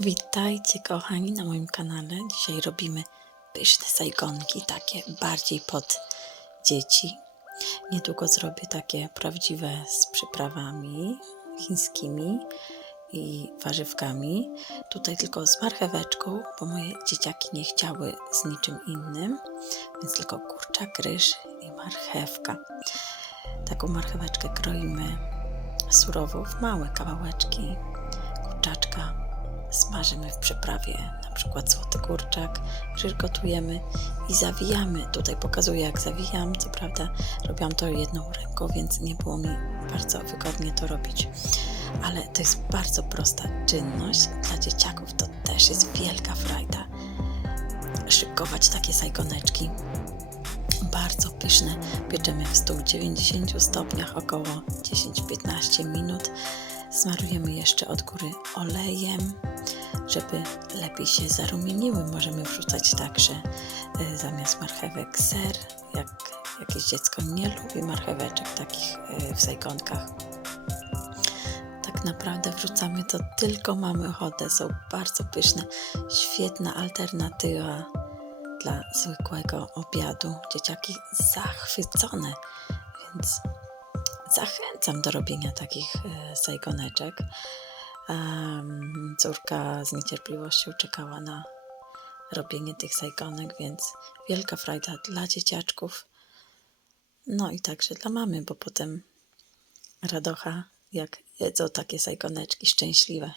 Witajcie kochani na moim kanale. Dzisiaj robimy pyszne sajgonki, takie bardziej pod dzieci. Niedługo zrobię takie prawdziwe z przyprawami chińskimi i warzywkami. Tutaj tylko z marcheweczką, bo moje dzieciaki nie chciały z niczym innym, więc tylko kurczak, ryż i marchewka. Taką marcheweczkę kroimy surowo w małe kawałeczki kurczaczka smażymy w przyprawie, na przykład złoty kurczak, ryż gotujemy i zawijamy. Tutaj pokazuję jak zawijam, co prawda robiłam to jedną ręką, więc nie było mi bardzo wygodnie to robić. Ale to jest bardzo prosta czynność. Dla dzieciaków to też jest wielka frajda. Szykować takie sajgoneczki. Bardzo pyszne. Pieczemy w 190 stopniach około 10-15 minut. Smarujemy jeszcze od góry olejem, żeby lepiej się zarumieniły. Możemy wrzucać także y, zamiast marchewek ser, jak jakieś dziecko nie lubi marcheweczek takich y, w sajgonkach. Tak naprawdę wrzucamy to tylko mamy ochotę. Są bardzo pyszne. Świetna alternatywa dla zwykłego obiadu. Dzieciaki zachwycone, więc zachęcam do robienia takich e, sajgoneczek. Em, Córka z niecierpliwością czekała na robienie tych sajgonek, więc wielka frajda dla dzieciaczków. No i także dla mamy, bo potem radocha, jak jedzą takie sajgoneczki szczęśliwe.